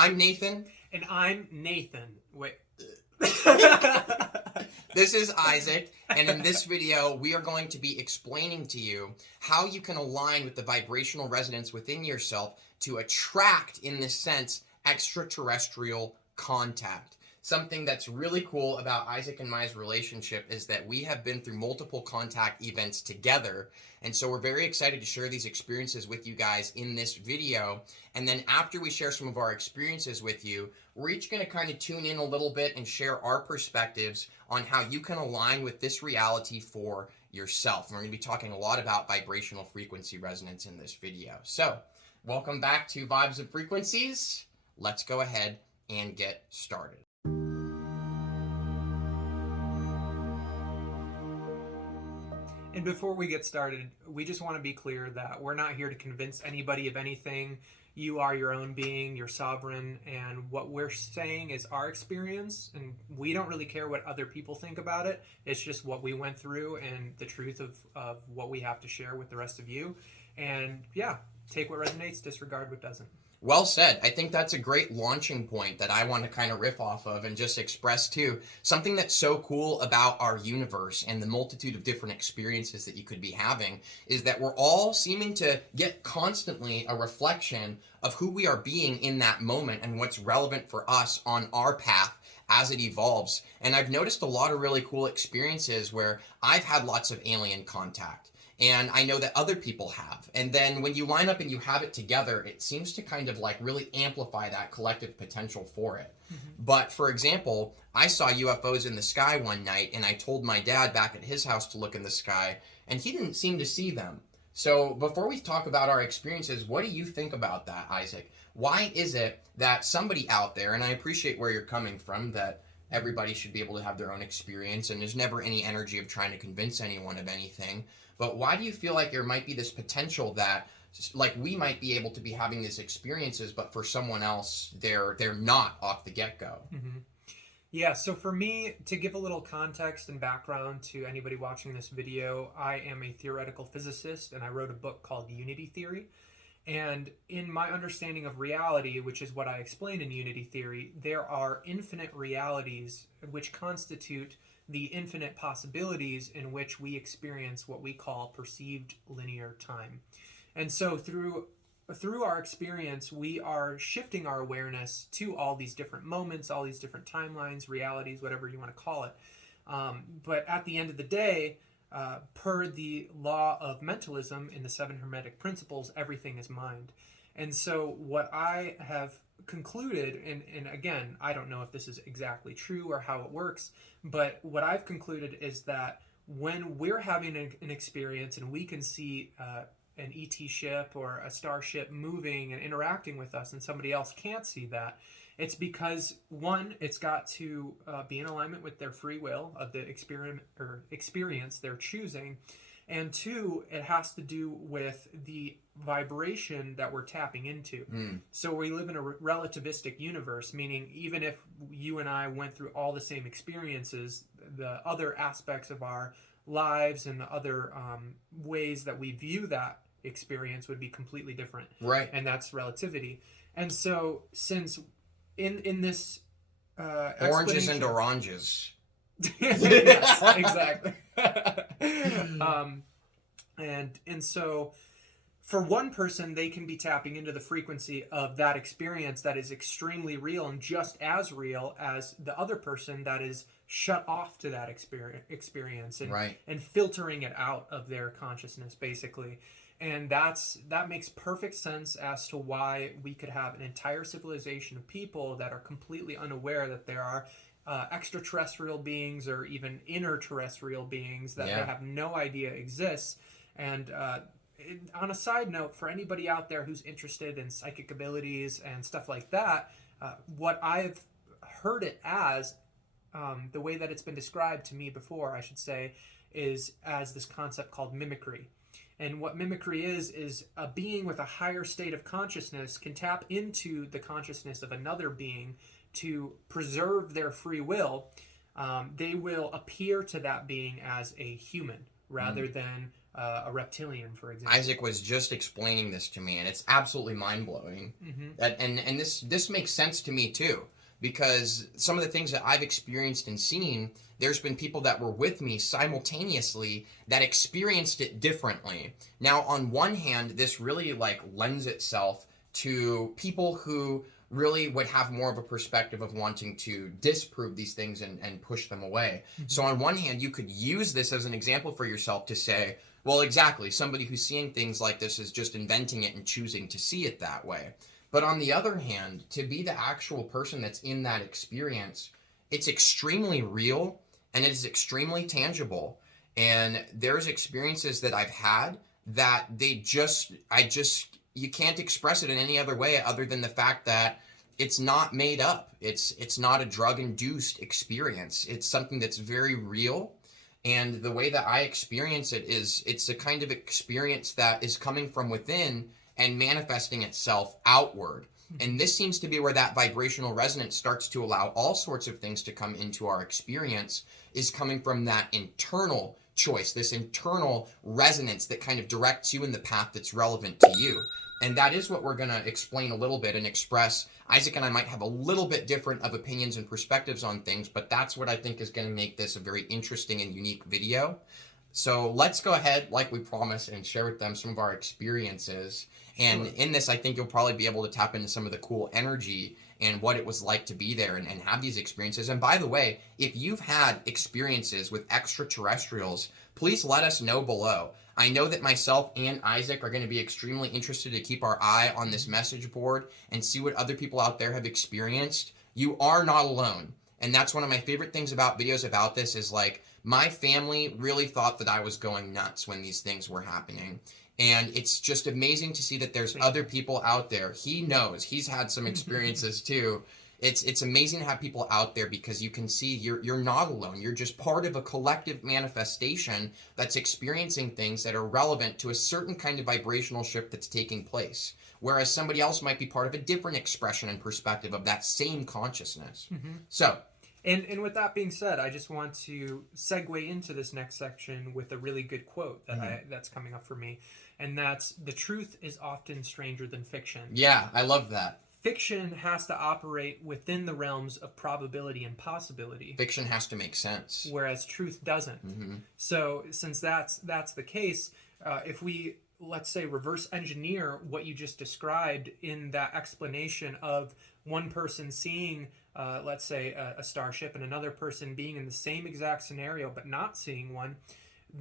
I'm Nathan. And I'm Nathan. Wait. This is Isaac, and in this video, we are going to be explaining to you how you can align with the vibrational resonance within yourself to attract, in this sense, extraterrestrial contact. Something that's really cool about Isaac and Mai's relationship is that we have been through multiple contact events together, and so we're very excited to share these experiences with you guys in this video. And then after we share some of our experiences with you, we're each going to kind of tune in a little bit and share our perspectives on how you can align with this reality for yourself. And we're going to be talking a lot about vibrational frequency resonance in this video. So, welcome back to Vibes and Frequencies. Let's go ahead and get started. And before we get started, we just want to be clear that we're not here to convince anybody of anything. You are your own being, you're sovereign, and what we're saying is our experience, and we don't really care what other people think about it. It's just what we went through and the truth of what we have to share with the rest of you. And yeah, take what resonates, disregard what doesn't. Well said. I think that's a great launching point that I want to kind of riff off of and just express too. Something that's so cool about our universe and the multitude of different experiences that you could be having is that we're all seeming to get constantly a reflection of who we are being in that moment and what's relevant for us on our path as it evolves. And I've noticed a lot of really cool experiences where I've had lots of alien contact. And I know that other people have. And then when you line up and you have it together, it seems to kind of like really amplify that collective potential for it. Mm-hmm. But for example, I saw UFOs in the sky one night, and I told my dad back at his house to look in the sky, and he didn't seem to see them. So before we talk about our experiences, what do you think about that, Isaac? Why is it that somebody out there, and I appreciate where you're coming from, that everybody should be able to have their own experience, and there's never any energy of trying to convince anyone of anything. But why do you feel like there might be this potential that, like, we might be able to be having these experiences, but for someone else, they're not off the get-go? Mm-hmm. Yeah, so for me, to give a little context and background to anybody watching this video, I am a theoretical physicist, and I wrote a book called Unity Theory. And in my understanding of reality, which is what I explain in Unity Theory, there are infinite realities which constitute the infinite possibilities in which we experience what we call perceived linear time. And so through our experience, we are shifting our awareness to all these different moments, all these different timelines, realities, whatever you want to call it. But at the end of the day, per the law of mentalism in the 7 Hermetic Principles, everything is mind. And so what I have concluded, and again, I don't know if this is exactly true or how it works, but what I've concluded is that when we're having an experience and we can see an ET ship or a starship moving and interacting with us and somebody else can't see that, it's because, one, it's got to be in alignment with their free will of the experience they're choosing, and two, it has to do with the vibration that we're tapping into. So we live in a relativistic universe, meaning even if you and I went through all the same experiences, the other aspects of our lives and the other ways that we view that experience would be completely different. Right. And that's relativity. And so since in this oranges and oranges. Yes, exactly. And so for one person, they can be tapping into the frequency of that experience that is extremely real and just as real as the other person that is shut off to that experience and, right, and filtering it out of their consciousness, basically. And that makes perfect sense as to why we could have an entire civilization of people that are completely unaware that there are extraterrestrial beings or even interterrestrial beings that they have no idea exists. And on a side note, for anybody out there who's interested in psychic abilities and stuff like that, what I've heard it as, the way that it's been described to me before, I should say, is as this concept called mimicry. And what mimicry is a being with a higher state of consciousness can tap into the consciousness of another being to preserve their free will. They will appear to that being as a human rather than a reptilian, for example. Isaac was just explaining this to me, and it's absolutely mind-blowing. And this makes sense to me too, because some of the things that I've experienced and seen, there's been people that were with me simultaneously that experienced it differently. Now, on one hand, this really like lends itself to people who really would have more of a perspective of wanting to disprove these things and push them away. So on one hand, you could use this as an example for yourself to say, well, exactly, somebody who's seeing things like this is just inventing it and choosing to see it that way. But on the other hand, to be the actual person that's in that experience, it's extremely real and it is extremely tangible. And there's experiences that I've had that you can't express it in any other way other than the fact that it's not made up. It's not a drug-induced experience. It's something that's very real. And the way that I experience it is it's a kind of experience that is coming from within and manifesting itself outward. And this seems to be where that vibrational resonance starts to allow all sorts of things to come into our experience, is coming from that internal choice, this internal resonance that kind of directs you in the path that's relevant to you. And that is what we're going to explain a little bit and express. Isaac and I might have a little bit different of opinions and perspectives on things, but that's what I think is going to make this a very interesting and unique video. So let's go ahead, like we promised, and share with them some of our experiences. And in this, I think you'll probably be able to tap into some of the cool energy and what it was like to be there and have these experiences. And by the way, if you've had experiences with extraterrestrials, please let us know below. I know that myself and Isaac are going to be extremely interested to keep our eye on this message board and see what other people out there have experienced. You are not alone. And that's one of my favorite things about videos about this is like, my family really thought that I was going nuts when these things were happening. And it's just amazing to see that there's other people out there. He knows. He's had some experiences too. It's amazing to have people out there because you can see you're not alone. You're just part of a collective manifestation that's experiencing things that are relevant to a certain kind of vibrational shift that's taking place. Whereas somebody else might be part of a different expression and perspective of that same consciousness. So... And with that being said, I just want to segue into this next section with a really good quote that that's coming up for me. And that's, the truth is often stranger than fiction. Yeah, I love that. Fiction has to operate within the realms of probability and possibility. Fiction has to make sense. Whereas truth doesn't. So since that's the case, if we, let's say, reverse engineer what you just described in that explanation of one person seeing, let's say, a starship and another person being in the same exact scenario but not seeing one,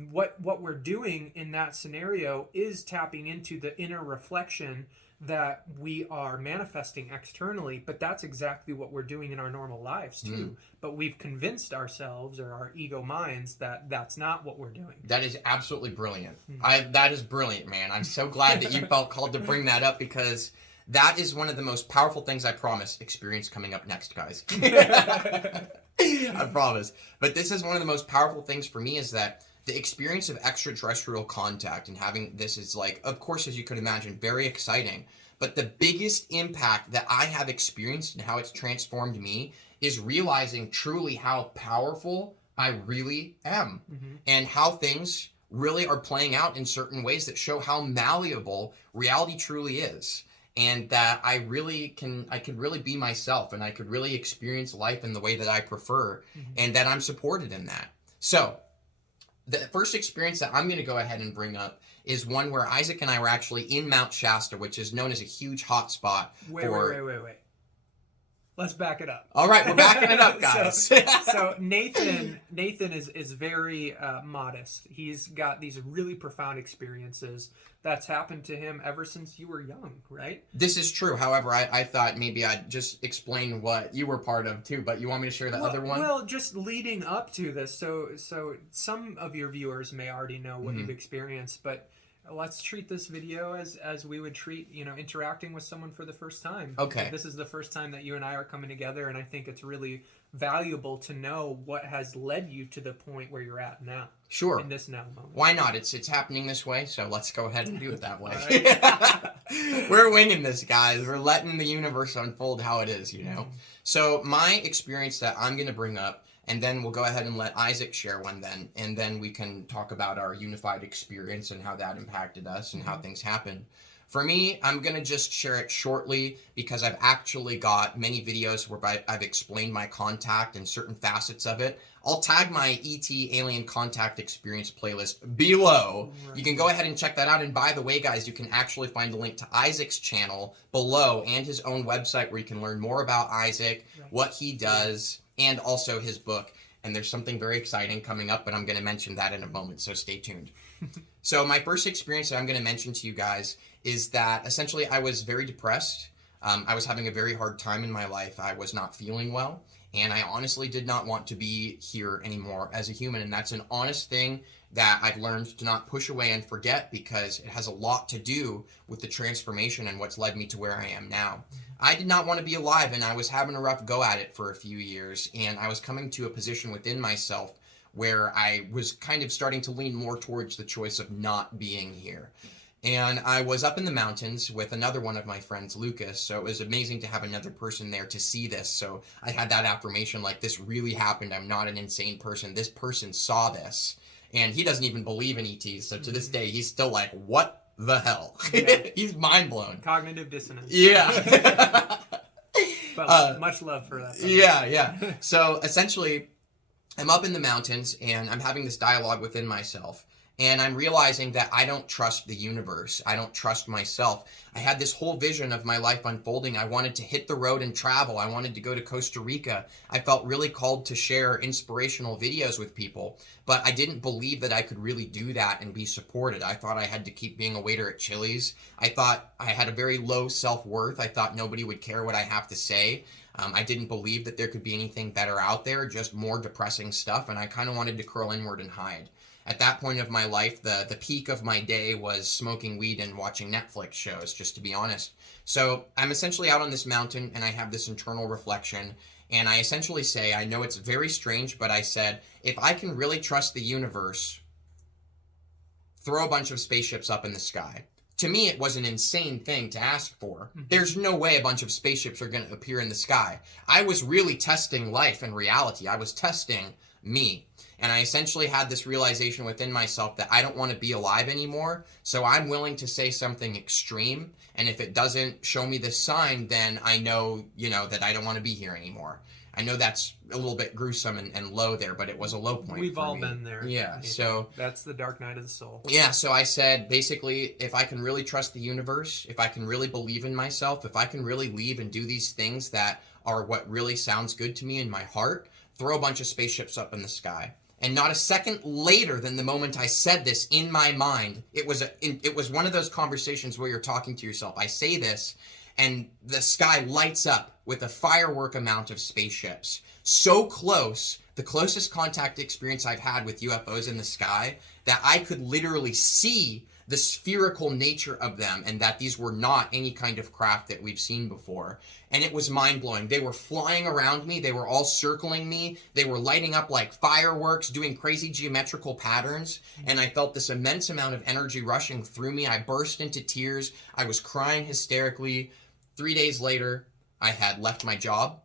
what we're doing in that scenario is tapping into the inner reflection that we are manifesting externally, but that's exactly what we're doing in our normal lives too. But we've convinced ourselves or our ego minds that that's not what we're doing. That is absolutely brilliant. That is brilliant, man. I'm so glad that you felt called to bring that up because that is one of the most powerful things. I promise. Experience coming up next, guys. I promise. But this is one of the most powerful things for me is that the experience of extraterrestrial contact and having this is like, of course, as you could imagine, very exciting. But the biggest impact that I have experienced and how it's transformed me is realizing truly how powerful I really am and how things really are playing out in certain ways that show how malleable reality truly is. And that I could really be myself and I could really experience life in the way that I prefer and that I'm supported in that. So the first experience that I'm going to go ahead and bring up is one where Isaac and I were actually in Mount Shasta, which is known as a huge hot spot. Wait. Let's back it up. All right, we're backing it up, guys. So Nathan is very modest. He's got these really profound experiences that's happened to him ever since you were young, right? This is true. However, I thought maybe I'd just explain what you were part of too, but you want me to share the other one? Well, just leading up to this, so some of your viewers may already know what you've experienced, but let's treat this video as we would treat, interacting with someone for the first time. Okay. This is the first time that you and I are coming together, and I think it's really valuable to know what has led you to the point where you're at now. Sure. In this now moment. Why not? It's happening this way, so let's go ahead and do it that way. Right. We're winging this, guys. We're letting the universe unfold how it is, So my experience that I'm going to bring up, and then we'll go ahead and let Isaac share one then, and then we can talk about our unified experience and how that impacted us and how things happened. For me, I'm going to just share it shortly because I've actually got many videos where I've explained my contact and certain facets of it. I'll tag my ET Alien Contact Experience playlist below. Right. You can go ahead and check that out. And by the way, guys, you can actually find a link to Isaac's channel below and his own website where you can learn more about Isaac, what he does, and also his book. And there's something very exciting coming up, but I'm going to mention that in a moment, so stay tuned. So my first experience that I'm going to mention to you guys is that essentially I was very depressed. I was having a very hard time in my life. I was not feeling well, and I honestly did not want to be here anymore as a human. And that's an honest thing that I've learned to not push away and forget, because it has a lot to do with the transformation and what's led me to where I am now. I did not want to be alive, and I was having a rough go at it for a few years, and I was coming to a position within myself where I was kind of starting to lean more towards the choice of not being here. And I was up in the mountains with another one of my friends, Lucas, so it was amazing to have another person there to see this. So I had that affirmation, like, this really happened. I'm not an insane person. This person saw this. And he doesn't even believe in ETs, so to this day, he's still like, what the hell? Yeah. He's mind blown. Cognitive dissonance. Yeah. But much love for that. Yeah. So essentially, I'm up in the mountains and I'm having this dialogue within myself. And I'm realizing that I don't trust the universe. I don't trust myself. I had this whole vision of my life unfolding. I wanted to hit the road and travel. I wanted to go to Costa Rica. I felt really called to share inspirational videos with people. But I didn't believe that I could really do that and be supported. I thought I had to keep being a waiter at Chili's. I thought I had a very low self-worth. I thought nobody would care what I have to say. I didn't believe that there could be anything better out there, just more depressing stuff. And I kind of wanted to curl inward and hide. At that point of my life, the peak of my day was smoking weed and watching Netflix shows, just to be honest. So I'm essentially out on this mountain, and I have this internal reflection, and I essentially say, I know it's very strange, but I said, if I can really trust the universe, throw a bunch of spaceships up in the sky. To me, it was an insane thing to ask for. There's no way a bunch of spaceships are going to appear in the sky. I was really testing life and reality. I was testing me. And I essentially had this realization within myself that I don't want to be alive anymore. So I'm willing to say something extreme. And if it doesn't show me this sign, then I know, that I don't want to be here anymore. I know that's a little bit gruesome and low there, but it was a low point. We've all been there. Yeah. So that's the dark night of the soul. Yeah. So I said, basically, if I can really trust the universe, if I can really believe in myself, if I can really leave and do these things that are what really sounds good to me in my heart, throw a bunch of spaceships up in the sky. And not a second later than the moment I said this in my mind, it was one of those conversations where you're talking to yourself. I say this, and the sky lights up with a firework amount of spaceships. So close, the closest contact experience I've had with UFOs in the sky, that I could literally see the spherical nature of them, and that these were not any kind of craft that we've seen before. And it was mind-blowing. They were flying around me. They were all circling me. They were lighting up like fireworks, doing crazy geometrical patterns. And I felt this immense amount of energy rushing through me. I burst into tears. I was crying hysterically. 3 days later, I had left my job.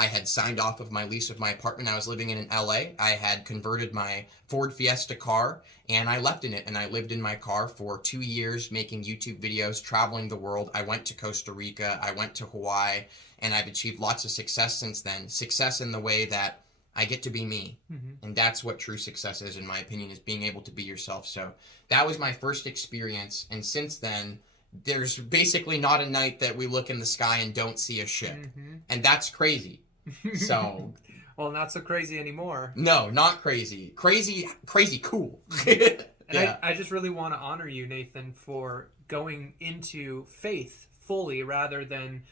I had signed off of my lease of my apartment. I was living in LA. I had converted my Ford Fiesta car, and I left in it, and I lived in my car for 2 years making YouTube videos, traveling the world. I went to Costa Rica. I went to Hawaii, and I've achieved lots of success since then. Success in the way that I get to be me. And that's what true success is, in my opinion, is being able to be yourself. So that was my first experience, and since then, there's basically not a night that we look in the sky and don't see a ship. And that's crazy. So, well, not so crazy anymore. No, not crazy. Crazy cool. And I just really want to honor you, Nathan, for going into faith fully rather than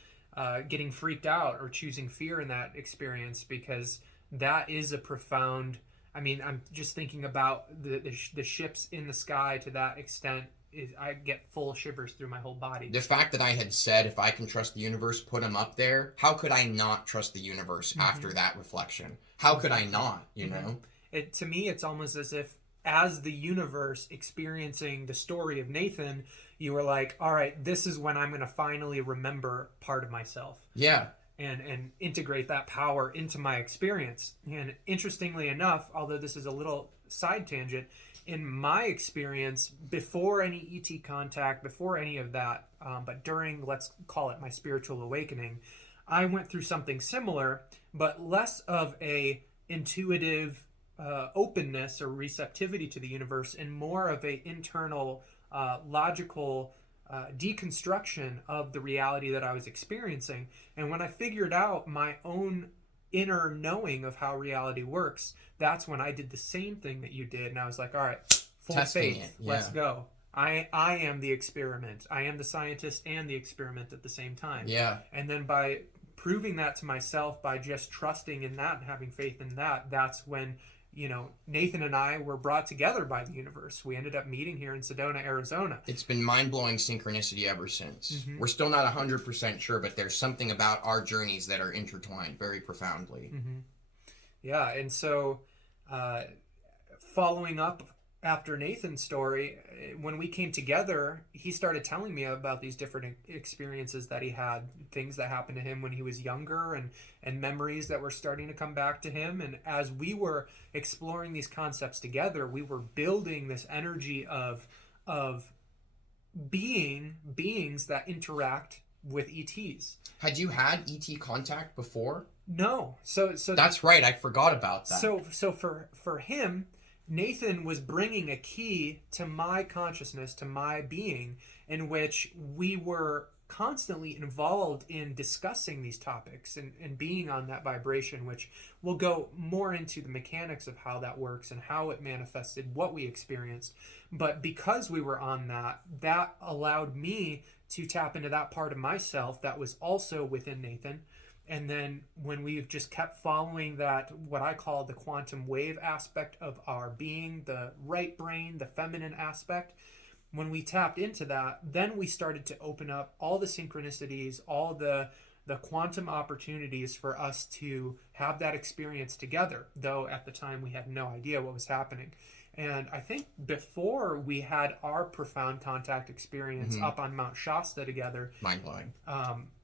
getting freaked out or choosing fear in that experience, because that is a profound. I mean, I'm just thinking about the ships in the sky to that extent. I get full shivers through my whole body. The fact that I had said, if I can trust the universe, put them up there, how could I not trust the universe after that reflection? How could I not, you know? To me, it's almost as if, as the universe experiencing the story of Nathan, you were like, all right, this is when I'm going to finally remember part of myself. Yeah. and integrate that power into my experience. And interestingly enough, although this is a little side tangent, in my experience, before any ET contact, before any of that, but during, let's call it my spiritual awakening, I went through something similar, but less of a intuitive openness or receptivity to the universe, and more of a internal logical deconstruction of the reality that I was experiencing. And when I figured out my own inner knowing of how reality works, that's when I did the same thing that you did, and I was like, all right, full Testing faith, it, yeah. let's go. I am the experiment. I am the scientist and the experiment at the same time. Yeah. And then by proving that to myself, by just trusting in that and having faith in that, that's when, you know, Nathan and I were brought together by the universe. We ended up meeting here in Sedona, Arizona. It's been mind-blowing synchronicity ever since. We're still not 100% sure, but there's something about our journeys that are intertwined very profoundly. Yeah, and so following up after Nathan's story, when we came together, he started telling me about these different experiences that he had, things that happened to him when he was younger, and memories that were starting to come back to him. And as we were exploring these concepts together, we were building this energy of beings that interact with ETs. Had you had ET contact before? No. So that's right. I forgot about that. So for him, Nathan was bringing a key to my consciousness, to my being, in which we were constantly involved in discussing these topics and being on that vibration, which will go more into the mechanics of how that works and how it manifested what we experienced. But because we were on that allowed me to tap into that part of myself that was also within Nathan. And then when we've just kept following that, what I call the quantum wave aspect of our being, the right brain, the feminine aspect, when we tapped into that, then we started to open up all the synchronicities, all the quantum opportunities for us to have that experience together, though at the time we had no idea what was happening. And I think before we had our profound contact experience up on Mount Shasta together, mind-blowing.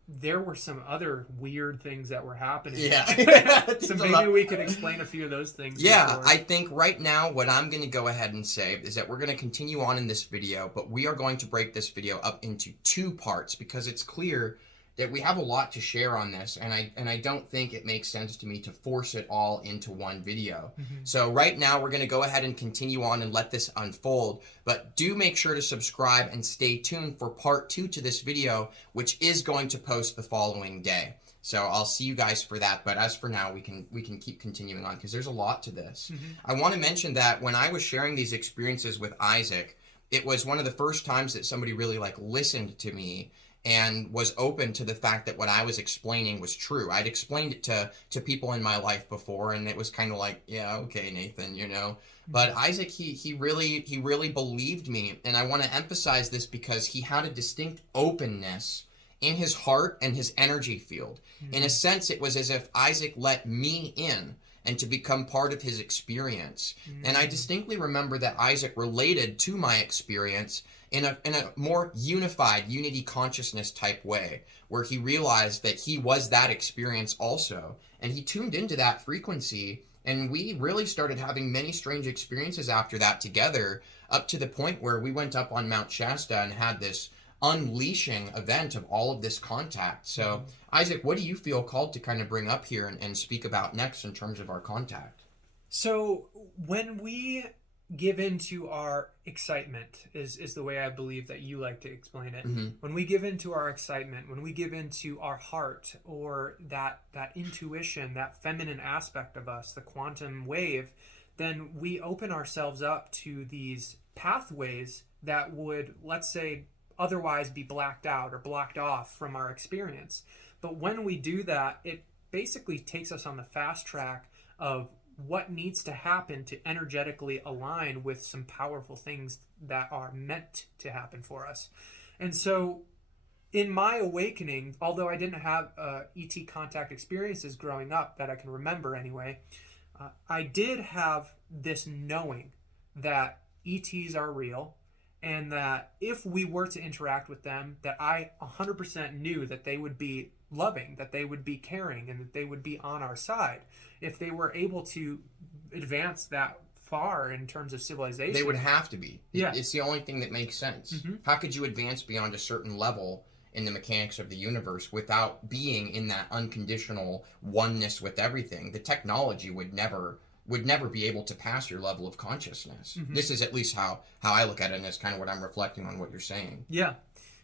There were some other weird things that were happening. Yeah. So maybe we could explain a few of those things. Yeah, before. I think right now what I'm going to go ahead and say is that we're going to continue on in this video, but we are going to break this video up into 2 parts because it's clear that we have a lot to share on this, and I don't think it makes sense to me to force it all into one video. So right now we're going to go ahead and continue on and let this unfold, but do make sure to subscribe and stay tuned for part 2 to this video, which is going to post the following day. So I'll see you guys for that, but as for now, we can keep continuing on because there's a lot to this. I want to mention that when I was sharing these experiences with Isaac, it was one of the first times that somebody really listened to me and was open to the fact that what I was explaining was true. I'd explained it to people in my life before, and it was kind of like, yeah, okay, Nathan, you know. But Isaac, he really believed me, and I want to emphasize this because he had a distinct openness in his heart and his energy field. In a sense, it was as if Isaac let me in and to become part of his experience. And I distinctly remember that Isaac related to my experience in a more unified unity consciousness type way, where he realized that he was that experience also, and he tuned into that frequency, and we really started having many strange experiences after that together, up to the point where we went up on Mount Shasta and had this unleashing event of all of this contact. So Isaac, what do you feel called to kind of bring up here and speak about next in terms of our contact? So when we give into our excitement is the way I believe that you like to explain it. When we give into our excitement, when we give into our heart, or that intuition, that feminine aspect of us, the quantum wave, then we open ourselves up to these pathways that would, let's say, otherwise be blacked out or blocked off from our experience. But when we do that, it basically takes us on the fast track of what needs to happen to energetically align with some powerful things that are meant to happen for us. And so in my awakening, although I didn't have ET contact experiences growing up that I can remember anyway, I did have this knowing that ETs are real and that if we were to interact with them, that I 100% knew that they would be loving, that they would be caring, and that they would be on our side. If they were able to advance that far in terms of civilization, They would have to be. Yeah. It's the only thing that makes sense. How could you advance beyond a certain level in the mechanics of the universe without being in that unconditional oneness with everything? The technology would never be able to pass your level of consciousness. This is at least how I look at it, and that's kind of what I'm reflecting on what you're saying. Yeah,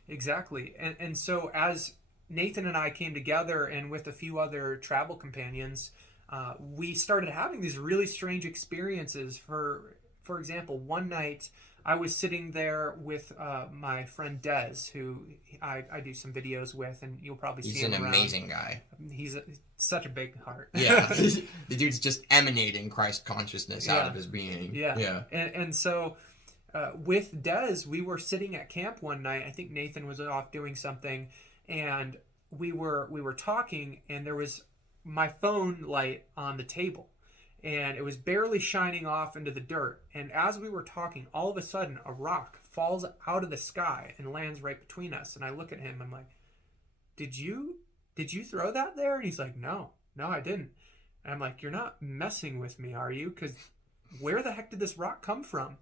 exactly. And so as Nathan and I came together, and with a few other travel companions, we started having these really strange experiences. For example, one night I was sitting there with my friend Des, who I do some videos with, and you'll probably see him around. He's an amazing guy. He's such a big heart. Yeah, the dude's just emanating Christ consciousness out of his being. Yeah. And so with Des, we were sitting at camp one night. I think Nathan was off doing something, and we were talking, and there was my phone light on the table, and it was barely shining off into the dirt. And as we were talking, all of a sudden a rock falls out of the sky and lands right between us. And I look at him, I'm like, did you throw that there? And he's like, no, I didn't. And I'm like, you're not messing with me, are you? Because where the heck did this rock come from?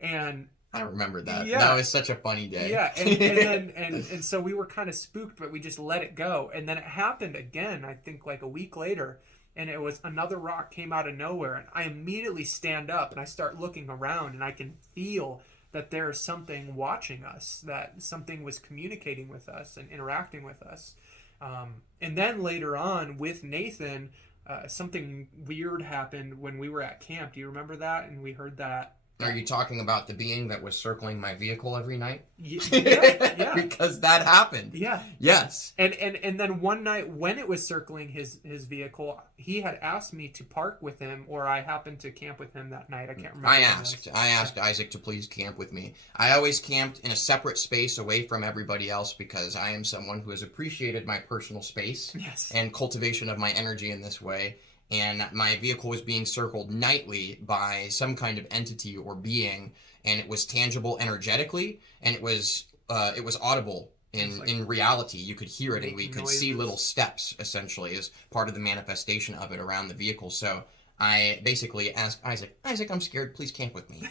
And I remember that. Yeah. That was such a funny day. Yeah, and so we were kind of spooked, but we just let it go. And then it happened again, I think like a week later, and it was another rock came out of nowhere, and I immediately stand up and I start looking around, and I can feel that there's something watching us, that something was communicating with us and interacting with us. And then later on with Nathan, something weird happened when we were at camp. Do you remember that? And we heard that. Are you talking about the being that was circling my vehicle every night? Yeah. Because that happened. Yeah. Yes. And then one night when it was circling his vehicle, he had asked me to park with him, or I happened to camp with him that night. I can't remember. I asked Isaac to please camp with me. I always camped in a separate space away from everybody else because I am someone who has appreciated my personal space and cultivation of my energy in this way. And my vehicle was being circled nightly by some kind of entity or being, and it was tangible energetically, and it was audible in reality. You could hear it, and we could see little steps essentially as part of the manifestation of it around the vehicle. So I basically asked Isaac, I'm scared, please camp with me.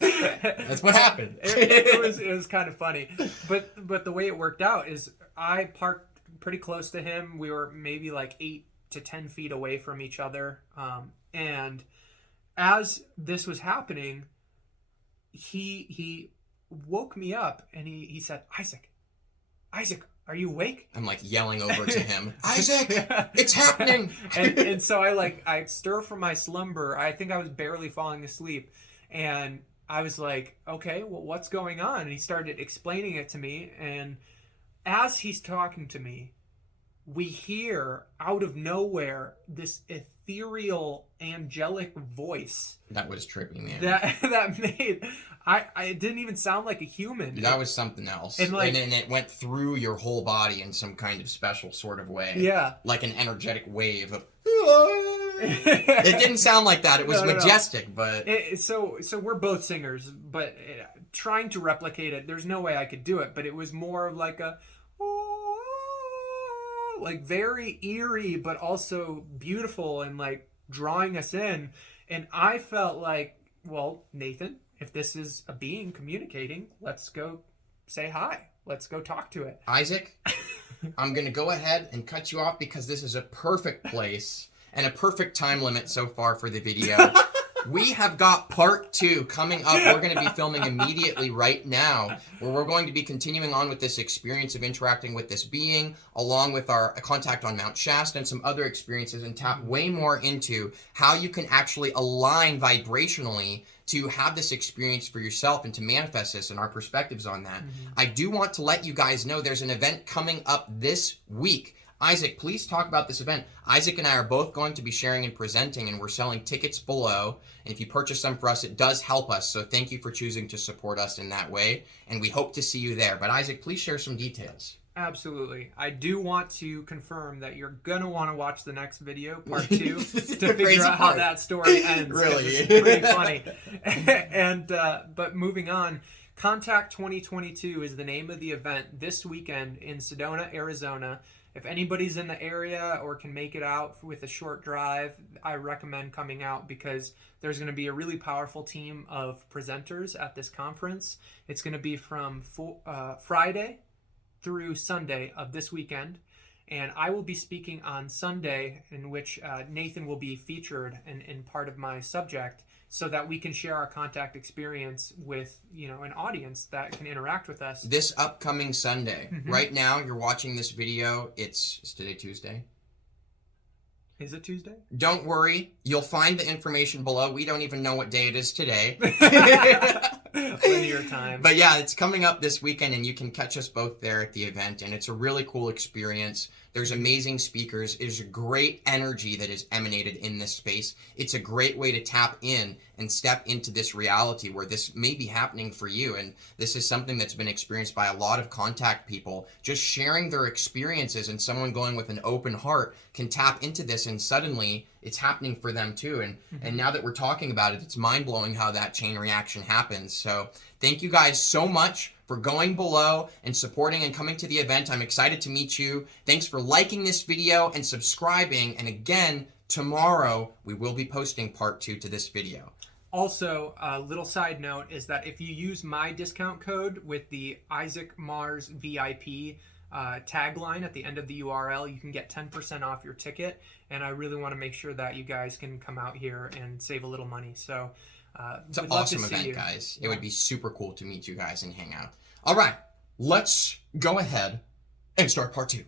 That's what happened. It was kind of funny, but the way it worked out is I parked pretty close to him. We were maybe like 8 to 10 feet away from each other. And as this was happening, he woke me up and he said, Isaac, are you awake? I'm like yelling over to him, Isaac, it's happening. and so I stir from my slumber. I think I was barely falling asleep. And I was like, okay, well, what's going on? And he started explaining it to me. And as he's talking to me, we hear out of nowhere this ethereal angelic voice that was tripping me. That made it didn't even sound like a human. That was something else. And it went through your whole body in some kind of special sort of way. Yeah. Like an energetic wave of it didn't sound like that. It was majestic, but so we're both singers, but trying to replicate it, there's no way I could do it, but it was more of like a like very eerie, but also beautiful and like drawing us in. And I felt like, well, Nathan, if this is a being communicating, let's go say hi. Let's go talk to it. Isaac, I'm going to go ahead and cut you off because this is a perfect place and a perfect time limit so far for the video. We have got part 2 coming up. We're going to be filming immediately right now, where we're going to be continuing on with this experience of interacting with this being, along with our contact on Mount Shasta and some other experiences, and tap way more into how you can actually align vibrationally to have this experience for yourself and to manifest this and our perspectives on that. I do want to let you guys know there's an event coming up this week. Isaac, please talk about this event. Isaac and I are both going to be sharing and presenting, and we're selling tickets below. And if you purchase them for us, it does help us. So thank you for choosing to support us in that way. And we hope to see you there. But Isaac, please share some details. Absolutely. I do want to confirm that you're gonna want to watch the next video, part 2, to figure out how that story ends. Really, it's pretty funny. And but moving on, Contact 2022 is the name of the event this weekend in Sedona, Arizona. If anybody's in the area or can make it out with a short drive, I recommend coming out because there's going to be a really powerful team of presenters at this conference. It's going to be from Friday through Sunday of this weekend. And I will be speaking on Sunday, in which Nathan will be featured in part of my subject, so that we can share our contact experience with, an audience that can interact with us. This upcoming Sunday. Right now, you're watching this video. Is today Tuesday? Is it Tuesday? Don't worry. You'll find the information below. We don't even know what day it is today. Linear time. But yeah, it's coming up this weekend, and you can catch us both there at the event, and it's a really cool experience. There's amazing speakers. There's a great energy that is emanated in this space. It's a great way to tap in and step into this reality where this may be happening for you. And this is something that's been experienced by a lot of contact people. Just sharing their experiences, and someone going with an open heart can tap into this, and suddenly it's happening for them too. And now that we're talking about it, it's mind-blowing how that chain reaction happens. So thank you guys so much for going below and supporting and coming to the event. I'm excited to meet you. Thanks for liking this video and subscribing. And again, tomorrow we will be posting part 2 to this video. Also, a little side note is that if you use my discount code with the Isaac Mars VIP tagline at the end of the URL, you can get 10% off your ticket. And I really want to make sure that you guys can come out here and save a little money. So it's an awesome event, guys. It would be super cool to meet you guys and hang out. All right, let's go ahead and start part 2.